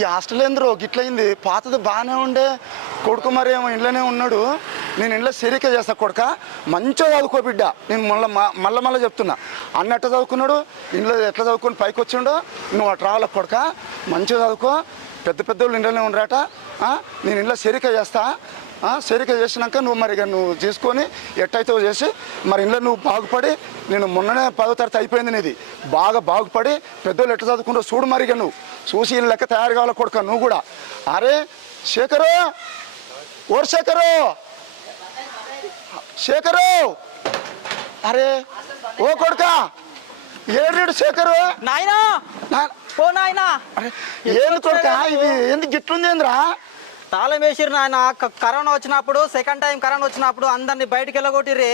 ఈ హాస్టల్ ఏంద్రో గిట్లయింది. పాతది బాగానే ఉండే. కొడుకు మరి ఏమో ఇంట్లోనే ఉన్నాడు. నేను ఇంట్లో సెరిక చేస్తా కొడుక. మంచిగా చదువుకో బిడ్డ. నేను మళ్ళీ మళ్ళీ మళ్ళీ చెప్తున్నా. అన్న ఎట్లా చదువుకున్నాడు? ఇంట్లో ఎట్లా చదువుకొని పైకి వచ్చిండో నువ్వు అటు రావాల కొడుక? మంచిగా చదువుకో. పెద్ద పెద్ద వాళ్ళు ఇంట్లోనే ఉండరాట నేను ఇంట్లో సెరిక చేస్తా. ఆ, చేసినాక నువ్వు మరి ఇక నువ్వు చేసుకొని ఎట్టయితే చేసి మరి ఇంట్లో నువ్వు బాగుపడి నేను మొన్ననే పదో తరగతి అయిపోయింది నీది. బాగా బాగుపడి పెద్దోళ్ళు ఎట్లా చదువుకుంటూ చూడు మరి ఇక నువ్వు. చూసి లెక్క తయారు కావాలి కొడుక? నువ్వు కూడా. అరే శేఖరు! ఓర్ శేఖరు! శేఖరు! అరే ఓ కొడుక! ఏడు శేఖరు! నాయనా! ఓ నాయనా! అరే ఏంది కొడుక? ఇది ఎందుకు గిట్లుంది ఏంద్రా? తాళం వేసిరు నాయన. కరోనా వచ్చినప్పుడు సెకండ్ టైం కరోనా వచ్చినప్పుడు అందరిని బయటికి వెళ్ళగొట్టిర్రే.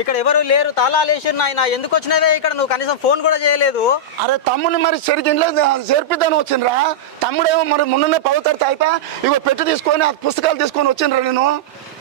ఇక్కడ ఎవరు లేరు తాళాలు వేసిరు నాయన. ఎందుకు వచ్చినవే ఇక్కడ? నువ్వు కనీసం ఫోన్ కూడా చేయలేదు. అరే తమ్ముని మరి సరిగ్గా ఇంట్లో చేర్పిద్దాను వచ్చిండ్రా. తమ్ముడేమో మరి మొన్ననే పవిత్రత అయిపో ఇగో పెట్టి తీసుకొని ఆ పుస్తకాలు తీసుకొని వచ్చిండ్రా నేను.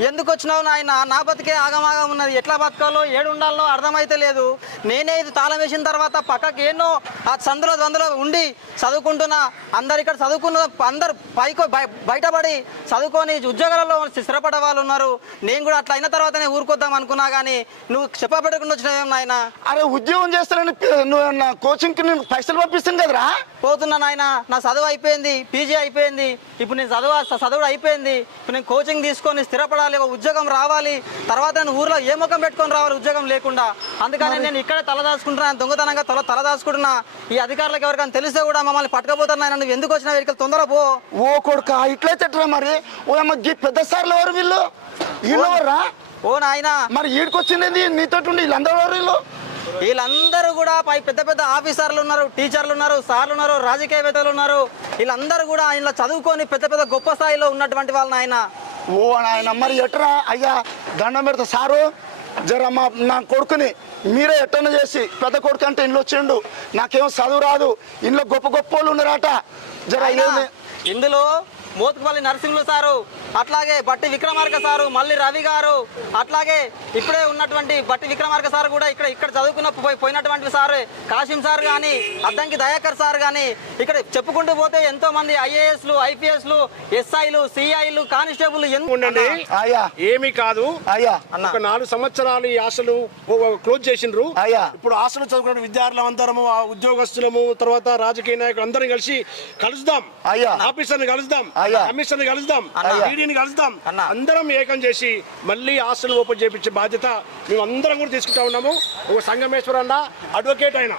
ఎందుకు వచ్చినావు నాయన? నా బతికే ఆగమాగం ఉన్నది. ఎట్లా బతకాలో ఏడు ఉండాలో అర్థమైతే లేదు. నేనే ఇది తాళం వేసిన తర్వాత పక్కకి ఎన్నో ఆ సందులో అందులో ఉండి చదువుకుంటున్నా అందరు ఇక్కడ చదువుకున్న అందరు పైకి బయ- బయటపడి చదువుకొని ఉద్యోగాలలో స్థిరపడే వాళ్ళు ఉన్నారు. నేను కూడా అట్లా అయిన తర్వాతనే ఊరుకొద్దాం అనుకున్నా కానీ నువ్వు చెప్పబెట్టకుండా వచ్చినావేం నాయన? అరే ఉద్యోగం చేస్తానని నువ్వు నా కోచింగ్కి నేను పైసలు పంపిస్తాను కదరా? పోతున్నా నాయన నా చదువు అయిపోయింది పీజీ అయిపోయింది ఇప్పుడు నేను చదువు చదువు అయిపోయింది ఇప్పుడు నేను కోచింగ్ తీసుకొని స్థిరపడాలి ఒక ఉద్యోగం రావాలి తర్వాత నేను ఊర్లో ఏ ముఖం పెట్టుకొని రావాలి ఉద్యోగం లేకుండా? అందుకని నేను ఇక్కడే తలదాచుకుంటున్నాను దొంగతనంగా తల తలదాచుకుంటున్నా. ఈ అధికారులకు ఎవరికైనా తెలిస్తే కూడా మమ్మల్ని పట్టుకపోతారు నాయన నువ్వు ఎందుకు వచ్చినా వీరికి తొందర పో. ఓ కొడుక ఇట్లయితే ఎట్రా మరి? ఓ అమ్మ గీ పెద్ద సార్లు ఎవరు వీళ్ళు? వీళ్ళు ఓ నాయనా. మరి ఈడికి వచ్చింది నీతో వీళ్ళందరూ ఎవరు వీళ్ళు? వీళ్ళందరూ కూడా పై పెద్ద పెద్ద ఆఫీసర్లు ఉన్నారు టీచర్లు ఉన్నారు సార్లు ఉన్నారు రాజకీయవేత్తలు ఉన్నారు. వీళ్ళందరూ కూడా ఇలా చదువుకొని పెద్ద పెద్ద గొప్ప స్థాయిలో ఉన్నటువంటి వాళ్ళని ఆయన ఓ నాయన మరి ఎట్రా? అయ్యా దండం పెడతా. సారు జర మా నా కొడుకుని మీరే ఎట్టన చేసి పెద్ద కొడుకు అంటే ఇంట్లో వచ్చిండు. నాకేమో చదువు రాదు. ఇంట్లో గొప్ప గొప్ప వాళ్ళు ఉన్నారట. జర ఇందులో మోతుపల్లి నరసింహులు సారు అట్లాగే బట్టి విక్రమార్క సారు మల్లి రవి గారు అట్లాగే ఇప్పుడే ఉన్నటువంటి బట్టి విక్రమార్క సార్ కూడా ఇక్కడ ఇక్కడ చదువుకున్న పోయి- పోయినటువంటి సార్ కాశీం సార్ కానీ అద్దంకి దయాకర్ సార్ కానీ ఇక్కడ చెప్పుకుంటూ పోతే ఎంతో మంది ఐఏఎస్లు ఐపీఎస్లు ఎస్ఐలు సిఐలు కానిస్టేబుల్ ఉండండి. అయ్యా. ఏమీ కాదు. ఒక నాలుగు సంవత్సరాలు ఈ హాస్టల్ క్లోజ్ చేసిండ్రు. అయ్యా. ఇప్పుడు హాస్టల్ చదువుకున్న విద్యార్థులు అందరము ఆ ఉద్యోగస్తులము తర్వాత రాజకీయ నాయకులు అందరం కలిసి కలుద్దాం. అయ్యా. ఆఫీసర్ని కలుద్దాం. అయ్యా. కమిషనర్ కలుద్దాం. ఈడీని కలుద్దాం. అందరం ఏకం చేసి మళ్ళీ హాస్టల్ ఓపెన్ చేపించే బాధ్యత మేము అందరం కూడా తీసుకుంటా ఉన్నాము. ఒక సంగమేశ్వర అన్న అడ్వకేట్ ఆయన.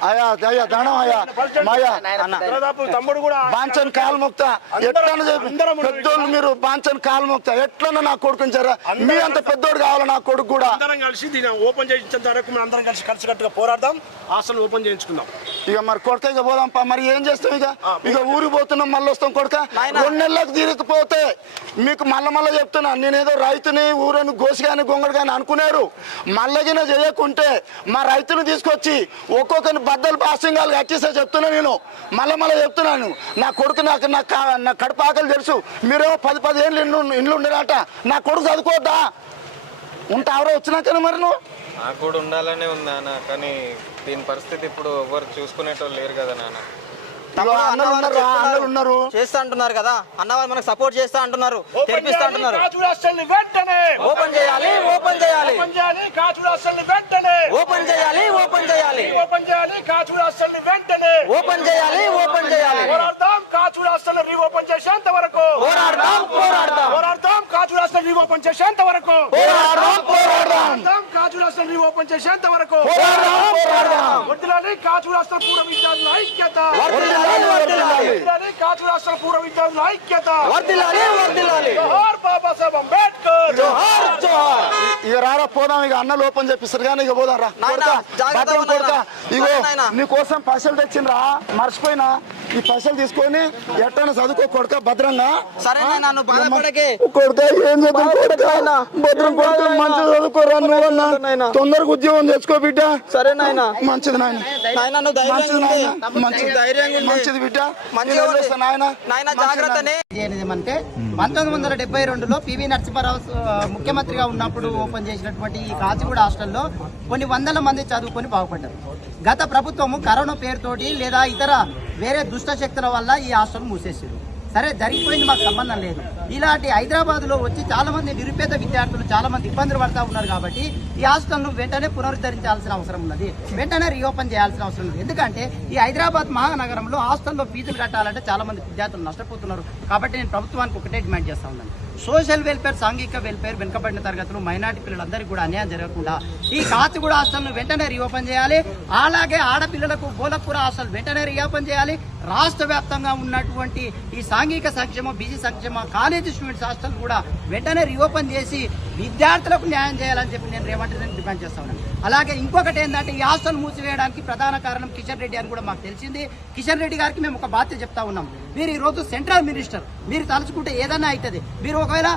దాదాపు తమ్ముడు కూడా బాంచన్ కాలు మొక్త. అందరం- ఎట్లా పెద్దోళ్ళు మీరు బాంచన్ కాలు మొక్త. ఎట్లన్నా నా కొడుకుని జర మీ అంత పెద్దోడు కావాలి నా కొడుకు కూడా? అందరం కలిసి దీన్ని ఓపెన్ చేయించేంత వరకు మనం అందరం కలిసి కలిసికట్టుగా పోరాడదాం. హాస్టల్ ఓపెన్ చేయించుకుందాం. ఇక మరి కొడక ఇక పోదాం పా మరి ఏం చేస్తాం ఇక? ఇక ఊరికి పోతున్నాం మళ్ళీ వస్తాం కొడక. రెండు నెలలకు తీరకపోతే మీకు మళ్ళీ మళ్ళీ చెప్తున్నా నేనేదో రైతుని ఊరని గోసి కానీ గొంగడు కానీ అనుకున్నారు మళ్ళగిన చేయకుంటే మా రైతుని తీసుకొచ్చి ఒక్కొక్కరిని బద్దలు పాసింగాలు కట్టేసే చెప్తున్నా నేను. మళ్ళీ మళ్ళీ చెప్తున్నాను నా కొడుకు నాకు నా కడుపు ఆకలి తెలుసు. మీరేమో పది పది ఏళ్ళు ఇండ్లు ఉండరాట నా కొడుకు చదువుకోవద్దా ఉంటా ఎవరో వచ్చినాకనే మరి నువ్వు? నాకు కూడా ఉండాలనే ఉంది నాన్న కానీ దీని పరిస్థితి ఇప్పుడు ఎవరు చూసుకునేటోళ్ళు లేరు కదా నాన్న. ఇగో అన్నలు ఉన్నారు రా, అన్నలు ఉన్నారు. చేస్తా అంటున్నారు కదా అన్నవాళ్ళు మనకు సపోర్ట్ చేస్తా అంటున్నారు తెరిపిస్తా అంటున్నారు. కాచుడు హాస్టల్ని వెంటనే. ఓపెన్ చేయాలి ఓపెన్ చేయాలి. ఓపెన్ చేయాలి కాచుడు హాస్టల్ని వెంటనే. ఓపెన్ చేయాలి ఓపెన్ చేయాలి. ఓపెన్ చేయాలి కాచుడు హాస్టల్ని వెంటనే. ఓపెన్ చేయాలి ఓపెన్ చేయాలి. పోరాడదాం కాచుడు హాస్టల్ రీఓపెన్ చేసేంత వరకు. పోరాడదాం పోరాడదాం. పోరాడదాం. కాచుడు హాస్టల్ రీఓపెన్ చేసేంత వరకు. కాచుడు హాస్టల్ రీఓపెన్ చేసేంత వరకు. వడ్డిలాలి కాచుడు హాస్టల్ పూర్వ విద్యార్థుల ఐక్యత. కాచుడు హాస్టల్ పూర్వ విద్యార్థుల ఐక్యత. జోహార్ బాబాసాహెబ్ అంబేద్కర్. జోహార్ జోహార్. ఇక రారా పోదాం ఇక అన్నలు ఓపెన్ చెప్పిస్తారు కానీ ఇక పోదాం రా. కొడతా. ఇగో. నీ కోసం పైసలు తెచ్చిండ్రా. మర్చిపోయినా. ఈ పైసలు తీసుకొని ఎట్టైనా చదువుకో కొడక భద్రంగా ఏం భద్రం మంచిగా చదువుకోరా నువ్వన్నా తొందరగా ఉద్యోగం తెచ్చుకో బిడ్డ. సరే నాయనా. మంచిది నాయన. మంచిది బిడ్డ. ఏమంటే పంతొమ్మిది వందల డెబ్బై రెండులో పివి నరసింహారావు ముఖ్యమంత్రిగా ఉన్నప్పుడు ఓపెన్ చేసినటువంటి ఈ కాచిగూడ హాస్టల్లో కొన్ని వందల మంది చదువుకొని బాగుపడ్డారు. గత ప్రభుత్వము కరోనా పేరుతోటి లేదా ఇతర వేరే దుష్ట శక్తుల వల్ల ఈ హాస్టల్ మూసేసారు. సరే జరిగిపోయింది మాకు సంబంధం లేదు. ఇలాంటి హైదరాబాద్లో వచ్చి చాలా మంది నిరుపేద విద్యార్థులు చాలా మంది ఇబ్బందులు పడతా ఉన్నారు కాబట్టి ఈ హాస్టల్ను వెంటనే పునరుద్ధరించాల్సిన అవసరం ఉన్నది. వెంటనే రీఓపెన్ చేయాల్సిన అవసరం ఉంది ఎందుకంటే ఈ హైదరాబాద్ మహానగరంలో హాస్టల్లో ఫీజులు కట్టాలంటే చాలా మంది విద్యార్థులు నష్టపోతున్నారు. కాబట్టి నేను ప్రభుత్వానికి ఒకటే డిమాండ్ చేస్తా ఉన్నాను. సోషల్ వెల్ఫేర్ సాంఘిక వెల్ఫేర్ వెనుకబడిన తరగతులు మైనార్టీ పిల్లలందరికీ కూడా అన్యాయం జరగకుండా ఈ కాచిగూడ హాస్టల్ను వెంటనే రీఓపెన్ చేయాలి. అలాగే ఆడపిల్లలకు బోలకూర హాస్టల్ వెంటనే రీఓపెన్ చేయాలి. రాష్ట్ర వ్యాప్తంగా ఉన్నటువంటి ఈ సాంఘిక సంక్షేమ బీసీ సంక్షేమ కాలేజీ స్టూడెంట్స్ హాస్టల్ కూడా వెంటనే రీఓపెన్ చేసి విద్యార్థులకు న్యాయం చేయాలని చెప్పి నేను రేవంత్ రెడ్డిని డిమాండ్ చేస్తా ఉన్నాను. అలాగే ఇంకొకటి ఏంటంటే ఈ హాస్టల్ మూసివేయడానికి ప్రధాన కారణం కిషన్ రెడ్డి అని కూడా మాకు తెలిసింది. కిషన్ రెడ్డి గారికి మేము ఒక బాధ్యత చెప్తా ఉన్నాం. మీరు ఈరోజు సెంట్రల్ మినిస్టర్ మీరు తలుచుకుంటే ఏదైనా అవుతుంది. మీరు ఒకవేళ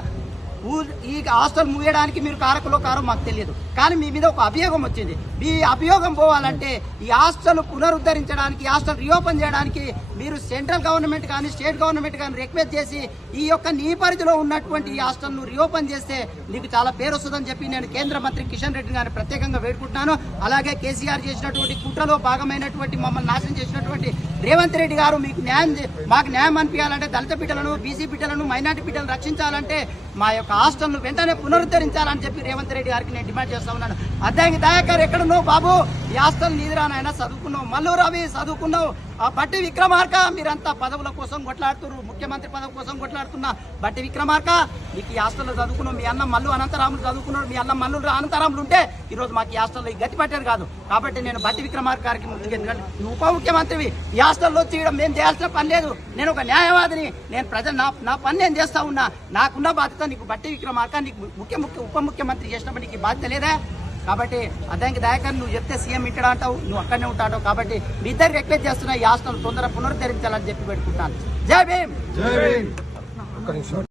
ఈ హాస్టల్ మూయడానికి మీరు కారకులో కారో మాకు తెలియదు. కానీ మీ మీద ఒక అభియోగం వచ్చింది. మీ అభియోగం పోవాలంటే ఈ హాస్టల్ పునరుద్ధరించడానికి హాస్టల్ రీఓపెన్ చేయడానికి మీరు సెంట్రల్ గవర్నమెంట్ కానీ స్టేట్ గవర్నమెంట్ కానీ రిక్వెస్ట్ చేసి ఈ యొక్క నీ పరిధిలో ఉన్నటువంటి ఈ హాస్టల్ను రీఓపెన్ చేస్తే నీకు చాలా పేరు వస్తుందని చెప్పి నేను కేంద్ర మంత్రి కిషన్ రెడ్డి గారిని ప్రత్యేకంగా వేడుకుంటున్నాను. అలాగే కేసీఆర్ చేసినటువంటి కుట్రలో భాగమైనటువంటి మమ్మల్ని నాశనం చేసినటువంటి రేవంత్ రెడ్డి గారు మీకు న్యాయం మాకు న్యాయం అనిపించాలంటే దళిత బిడ్డలను బీసీ బిడ్డలను మైనార్టీ బిడ్డలను రక్షించాలంటే మా యొక్క హాస్టల్ను వెంటనే పునరుద్ధరించాలని చెప్పి రేవంత్ రెడ్డి గారికి నేను డిమాండ్ చేస్తా ఉన్నాను. అద్దానికి దయాకర్ ఎక్కడున్నావు బాబు? ఈ హాస్టల్ నీదిరానైనా నాయన చదువుకున్నావు? మల్లు రవి చదువుకున్నావు? ఆ బట్టి విక్రమార్క మీరంతా పదవుల కోసం కొట్లాడుతున్నారు ముఖ్యమంత్రి పదవి కోసం కొట్లాడుతున్న. బట్టి విక్రమార్క మీకు ఈ హాస్టల్లో చదువుకున్నాం మీ అన్న మల్లు అనంతరాములు చదువుకున్నాడు. మీ అన్న మల్లు అనంతరాములు ఉంటే ఈ రోజు మాకు ఈ హాస్టల్లో ఈ గతి పట్టారు కాదు. కాబట్టి నేను బట్టి విక్రమార్క గారికి ఎందుకంటే నువ్వు ఉప ముఖ్యమంత్రివి. ఈ హాస్టల్లో చేయడం మేము చేయాల్సిన పని లేదు. నేను ఒక న్యాయవాదిని. నేను ప్రజలు నా నా పని నేను చేస్తా ఉన్నా. నాకున్న బాధ్యత నీకు బట్టి విక్రమార్క నీకు ముఖ్య ముఖ్య ఉప ముఖ్యమంత్రి చేసినప్పుడు నీకు బాధ్యత లేదా? కాబట్టి అదానికి దయాకర్ నువ్వు చెప్తే సీఎం ఇక్కడ అంటావు నువ్వు అక్కడనే ఉంటావు కాబట్టి మీ ఇద్దరు రిక్వెస్ట్ చేస్తున్నా ఈ హాస్టల్ తొందర పునరుద్ధరించాలని చెప్పి పెట్టుకుంటాను. జై భీమ్!